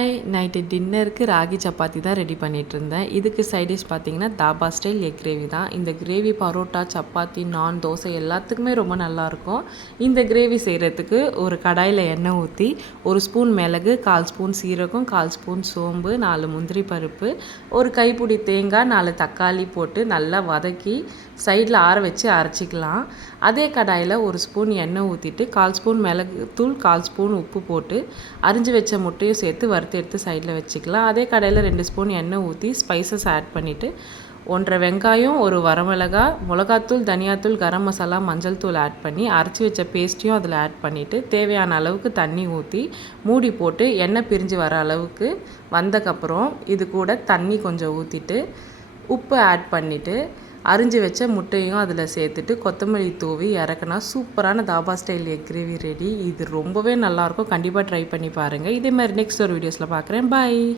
Hi, night டின்னருக்கு ராகி சப்பாத்தி தான் ready பண்ணிகிட்ருந்தேன். இதுக்கு சைட் டிஷ் பார்த்தீங்கன்னா தாபா ஸ்டைல் எக் கிரேவி தான். இந்த கிரேவி பரோட்டா, சப்பாத்தி, நான், தோசை எல்லாத்துக்குமே ரொம்ப நல்லாயிருக்கும். இந்த கிரேவி செய்கிறதுக்கு ஒரு கடாயில் எண்ணெய் ஊற்றி 1 ஸ்பூன் மிளகு, 1/4 ஸ்பூன் சீரகம், 1/4 ஸ்பூன் சோம்பு, 4 முந்திரி பருப்பு, ஒரு கைப்பிடி தேங்காய், 4 தக்காளி போட்டு நல்லா வதக்கி சைடில் ஆற வச்சு அரைச்சிக்கலாம். அதே கடாயில் 1 ஸ்பூன் எண்ணெய் ஊற்றிட்டு 1/4 ஸ்பூன் மிளகுத்தூள், 1/4 ஸ்பூன் உப்பு போட்டு அரிஞ்சு வச்ச முட்டையும் சேர்த்து வறுத்து எடுத்து சைடில் வச்சுக்கலாம். அதே கடாயில் 2 ஸ்பூன் எண்ணெய் ஊற்றி ஸ்பைசஸ் ஆட் பண்ணிவிட்டு 1 வெங்காயம், 1 வரமிளகா, மிளகாத்தூள், தனியாத்தூள், கரம் மசாலா, மஞ்சள் தூள் ஆட் பண்ணி அரைச்சி வச்ச பேஸ்ட்டையும் அதில் ஆட் பண்ணிவிட்டு தேவையான அளவுக்கு தண்ணி ஊற்றி மூடி போட்டு எண்ணெய் பிரிஞ்சு வர அளவுக்கு வந்தக்கப்புறம் இது கூட தண்ணி கொஞ்சம் ஊற்றிட்டு உப்பு ஆட் பண்ணிவிட்டு அரிஞ்சு வச்ச முட்டையும் அதில் சேர்த்துட்டு கொத்தமல்லி தூவி இறக்குனா சூப்பரான dhaba style egg gravy ready. இது ரொம்பவே நல்லாயிருக்கும். கண்டிப்பாக ட்ரை பண்ணி பாருங்கள். இதே மாதிரி நெக்ஸ்ட் ஒரு வீடியோஸில் பார்க்குறேன். பாய்.